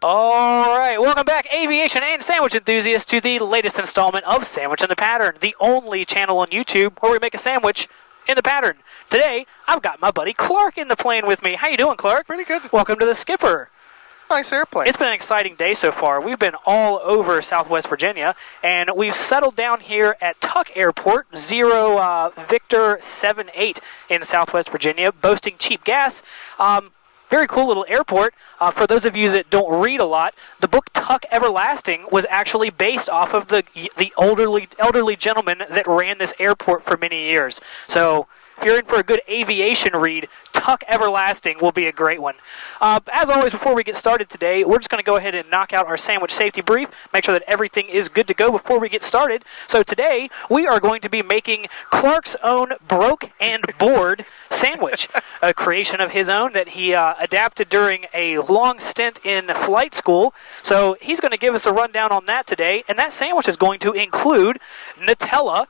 All right, welcome back, aviation and sandwich enthusiasts, to the latest installment of Sandwich in the Pattern, the only channel on YouTube where we make a sandwich in the pattern. Today, I've got my buddy Clark in the plane with me. How you doing, Clark? Pretty good. Welcome to the Skipper. Nice airplane. It's been an exciting day so far. We've been all over Southwest Virginia, and we've settled down here at Tuck Airport, 0 Victor 78 in Southwest Virginia, boasting cheap gas. Very cool little airport. For those of you that don't read a lot, the book Tuck Everlasting was actually based off of the elderly gentleman that ran this airport for many years. So if you're in for a good aviation read, Tuck Everlasting will be a great one. As always, before we get started today, we're just going to go ahead and knock out our sandwich safety brief, make sure that everything is good to go before we get started. So today, we are going to be making Clark's own broke and bored sandwich, a creation of his own that he adapted during a long stint in flight school. So he's going to give us a rundown on that today, and that sandwich is going to include Nutella,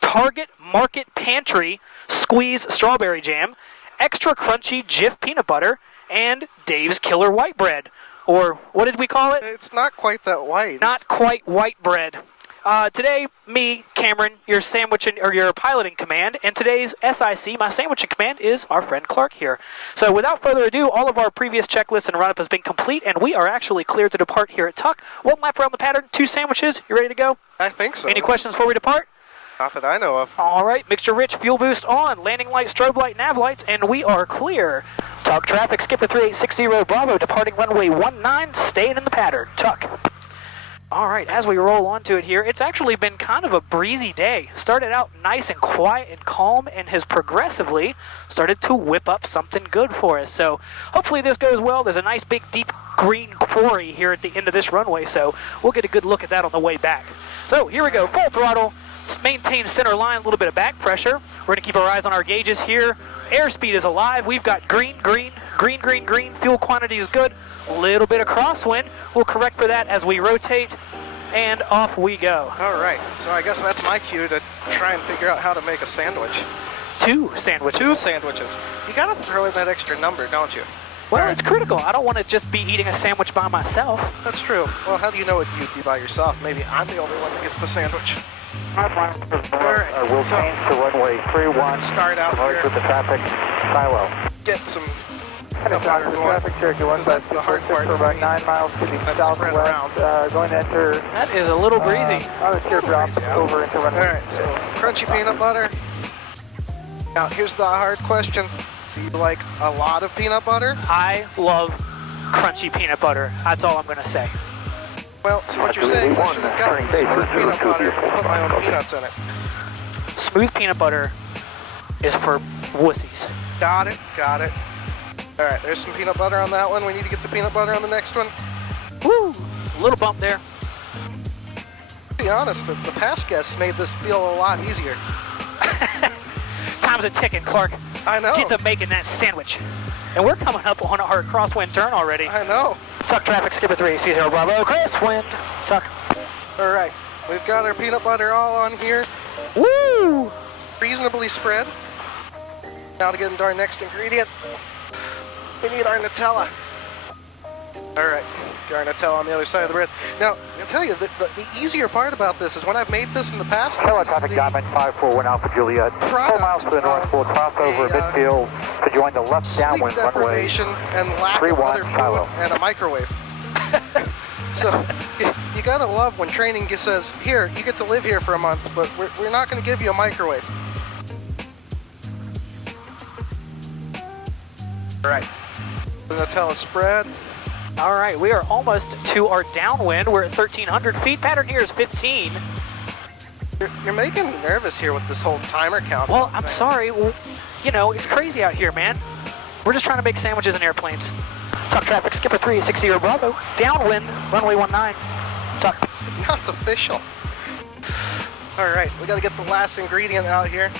Target Market Pantry Squeeze Strawberry Jam, extra crunchy Jif peanut butter, and Dave's Killer White Bread. Or what did we call it? It's not quite that white. Not quite white bread. Today, me, Cameron, your pilot in command, and today's SIC, my sandwich in command, is our friend Clark here. So without further ado, all of our previous checklists and run-up has been complete, and we are actually cleared to depart here at Tuck. 1 lap around the pattern, 2 sandwiches. You ready to go? I think so. Any questions before we depart? Not that I know of. All right, mixture rich, fuel boost on, landing light, strobe light, nav lights, and we are clear. Tuck traffic, Skipper 3860 Bravo, departing runway 19, staying in the pattern. Tuck. All right, as we roll onto it here, it's actually been kind of a breezy day. Started out nice and quiet and calm, and has progressively started to whip up something good for us. So hopefully this goes well. There's a nice big deep green quarry here at the end of this runway, so we'll get a good look at that on the way back. So here we go, full throttle. Maintain center line, a little bit of back pressure. We're going to keep our eyes on our gauges here. Airspeed is alive. We've got green. Fuel quantity is good. A little bit of crosswind. We'll correct for that as we rotate, and off we go. All right, so I guess that's my cue to try and figure out how to make a sandwich. 2 sandwiches. 2 sandwiches. You got to throw in that extra number, don't you? Well, it's critical. I don't want to just be eating a sandwich by myself. That's true. Well, how do you know what you'd be by yourself? Maybe I'm the only one that gets the sandwich. We'll change to runway 31. Start out here. With the traffic, silo. Get some traffic, Cherokee 1. That's the hard part for about 9 miles to the southwest. Going to enter. That is a little breezy. Teardrop over into runway. All right, so crunchy peanut butter. Now, here's the hard question. Do you like a lot of peanut butter? I love crunchy peanut butter. That's all I'm going to say. Well, so what you're saying is you've got smooth peanut butter, put my own peanuts in it. Smooth peanut butter is for wussies. Got it. All right, there's some peanut butter on that one. We need to get the peanut butter on the next one. Woo! A little bump there. To be honest, the past guests made this feel a lot easier. Time's a ticking, Clark. I know. Get to making that sandwich. And we're coming up on our crosswind turn already. I know. Tuck traffic, Skipper 360 Bravo, crosswind. Tuck. All right, we've got our peanut butter all on here. Woo! Reasonably spread. Now to get into our next ingredient, we need our Nutella. All right, get our Nutella on the other side of the bread. Now, I'll tell you, the easier part about this is when I've made this in the past. Hello, traffic, Diamond 541 Alpha Juliet. 4 miles to the north, we'll cross over midfield to join the left downwind runway. Sleep deprivation and lack of other food and a microwave. So you gotta love when training says, here, you get to live here for a month, but we're not gonna give you a microwave. All right, the Nutella spread. All right, we are almost to our downwind. We're at 1,300 feet. Pattern here is 15. You're making me nervous here with this whole timer count. Well, I'm sorry. Well, you know, it's crazy out here, man. We're just trying to make sandwiches in airplanes. Tuck traffic, Skipper 360 Bravo. Downwind, runway 19. Tuck. Now it's official. All right, we got to get the last ingredient out here.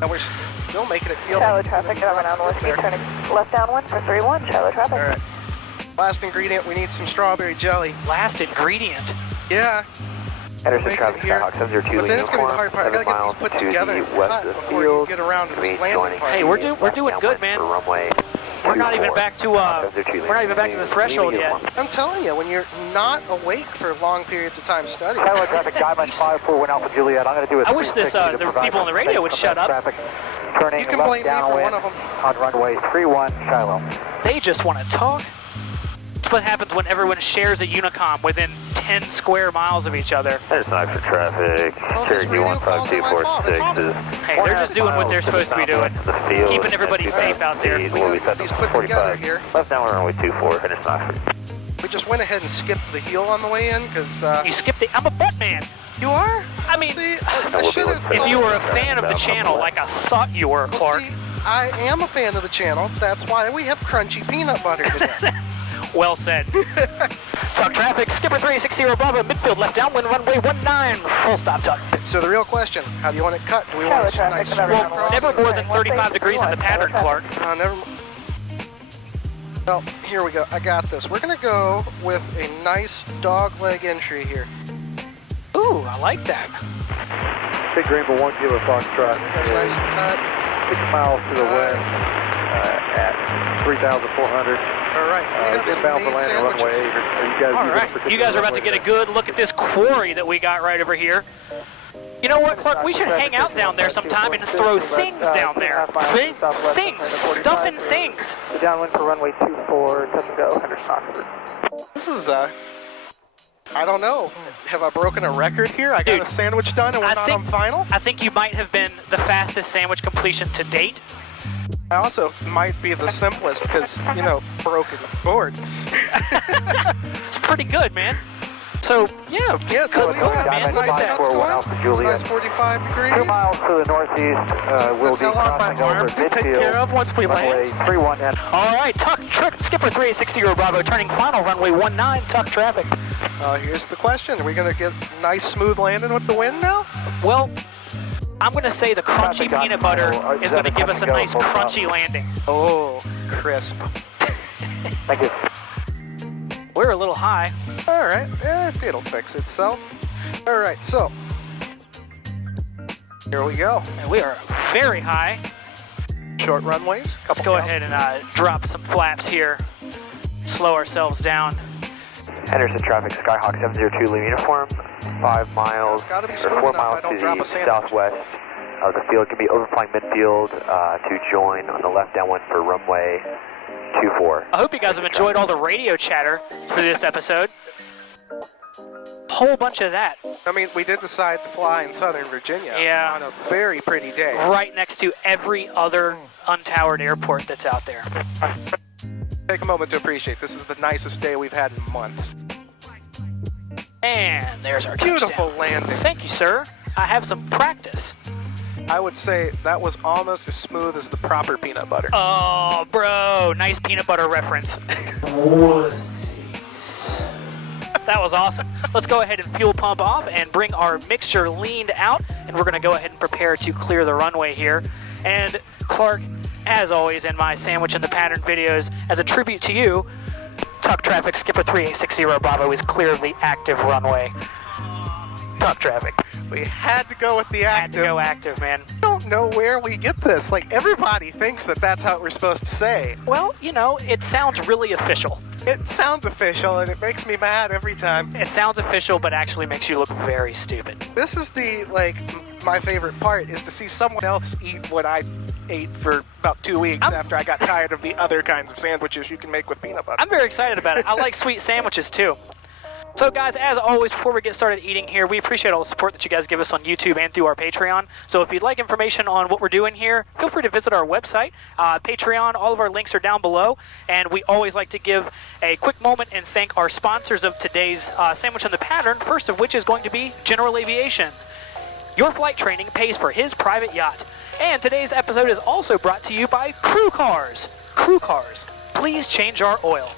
And we're still making it feel shallow like traffic, coming on northeast, turning left downwind for 31, shallow traffic. All right. Last ingredient, we need some strawberry jelly. Last ingredient? Yeah. Anderson traffic, Skyhawk 702 but then it's going to be the hard part. I got to get these put together west of the before you get around to this landing part. Hey, we're doing good, man. Runway We're not even back to the threshold yet. I'm telling you, when you're not awake for long periods of time studying. Skyline traffic, guideline 541 Alpha Juliet. I'm going to do it. I wish the people on the radio would shut up. Turning You can left blame me for one of them. on runway 31, Shiloh. They just want to talk. That's what happens when everyone shares a Unicom within 10 square miles of each other. There's not for traffic. Well, Cherokee 15246 is. Hey, they're just doing what they're supposed to be doing. Keeping everybody safe out there. We got these put together here. Left down runway 24, and it's Knoxford. We just went ahead and skipped the heel on the way in because. You skipped the. I'm a butt man. You are? I mean, See, I should have. if you were a fan of the channel, like I thought you were, Clark. See, I am a fan of the channel. That's why we have crunchy peanut butter today. Well said. Tuck traffic, skipper 360 Bravo, midfield left downwind, runway 19, full stop tuck. So the real question, how do you want it cut? Do we want it nice straight Well, across? never more than 35 degrees in the pattern, Clark. Never. Well, here we go. I got this. We're going to go with a nice dog leg entry here. Ooh, I like that. Big Green for 1 Kilo Foxtrot. That's nice and cut. 6 miles to the west at 3,400. All right. We have Inbound for some landing made runway. sandwiches. All right, you guys are about to get a good look at this quarry that we got right over here. You know what, Clark? We should hang out down there sometime and throw things down there. Things, stuff and things. Downwind for runway 24, touch and go, Henderson, Oxford. This is, I don't know. Have I broken a record here? I got Dude, a sandwich done and we're not on final? I think you might have been the fastest sandwich completion to date. I also might be the simplest because, you know, broken board. It's pretty good, man. So, yeah, Yeah, so we got man. some nice outs going. Alpha It's Juliet. nice 45 degrees. 2 miles to the northeast, we'll be Tell on my crossing over arm to take midfield. care of once we runway land. 31 and All right, tuck, skipper 360 Bravo, turning final, runway 19, tuck traffic. Here's the question. Are we going to get nice smooth landing with the wind now? Well, I'm going to say the crunchy peanut butter is going to give us a nice crunchy landing. Oh, crisp. Thank you. We're a little high. All right, it'll fix itself. All right, so here we go. And we are very high. Short runways. Let's go ahead and drop some flaps here. Slow ourselves down. Henderson traffic, Skyhawk 702 Lima uniform, 5 miles, Gotta be or smooth 4 enough I miles don't to drop the a sandwich. southwest of the field. Can be overflying midfield to join on the left downwind for runway 24. I hope you guys have enjoyed all the radio chatter for this episode. Whole bunch of that. I mean, we did decide to fly in Southern Virginia on a very pretty day. Right next to every other untowered airport that's out there. Take a moment to appreciate. This is the nicest day we've had in months. And there's our Beautiful touchdown. landing. Thank you, sir. I have some practice. I would say that was almost as smooth as the proper peanut butter. Oh, bro. Nice peanut butter reference. That was awesome. Let's go ahead and fuel pump off and bring our mixture leaned out, and we're going to go ahead and prepare to clear the runway here. And Clark, as always in my Sandwich in the Pattern videos, as a tribute to you, tuck traffic, skipper 3860 Bravo is clear of the active runway. Tuck traffic. We had to go with the Had to active. go active, man. I don't know where we get this. Like, everybody thinks that that's how we're supposed to say. Well, you know, it sounds really official. It sounds official, and it makes me mad every time. It sounds official, but actually makes you look very stupid. This is the, like, my favorite part, is to see someone else eat what I ate for about 2 weeks after I got tired of the other kinds of sandwiches you can make with peanut butter. I'm very excited about it. I like sweet sandwiches, too. So guys, as always, before we get started eating here, we appreciate all the support that you guys give us on YouTube and through our Patreon. So if you'd like information on what we're doing here, feel free to visit our website, Patreon. All of our links are down below. And we always like to give a quick moment and thank our sponsors of today's Sandwich in the Pattern, first of which is going to be General Aviation. Your flight training pays for his private yacht. And today's episode is also brought to you by Crew Cars. Crew Cars, please change our oil.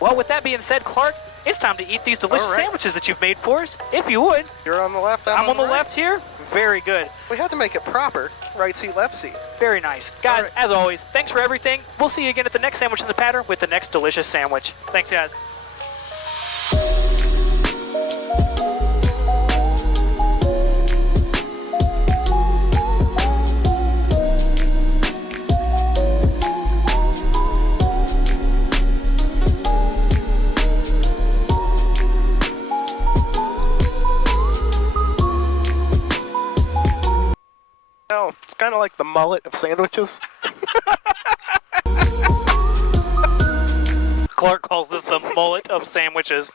Well, with that being said, Clark, it's time to eat these delicious sandwiches that you've made for us. If you would. You're on the left, I'm on the right. left here. Very good. We had to make it proper. Right seat, left seat. Very nice. Guys, as always, thanks for everything. We'll see you again at the next Sandwich in the Pattern with the next delicious sandwich. Thanks, guys. Oh, it's kind of like the mullet of sandwiches. Clark calls this the mullet of sandwiches.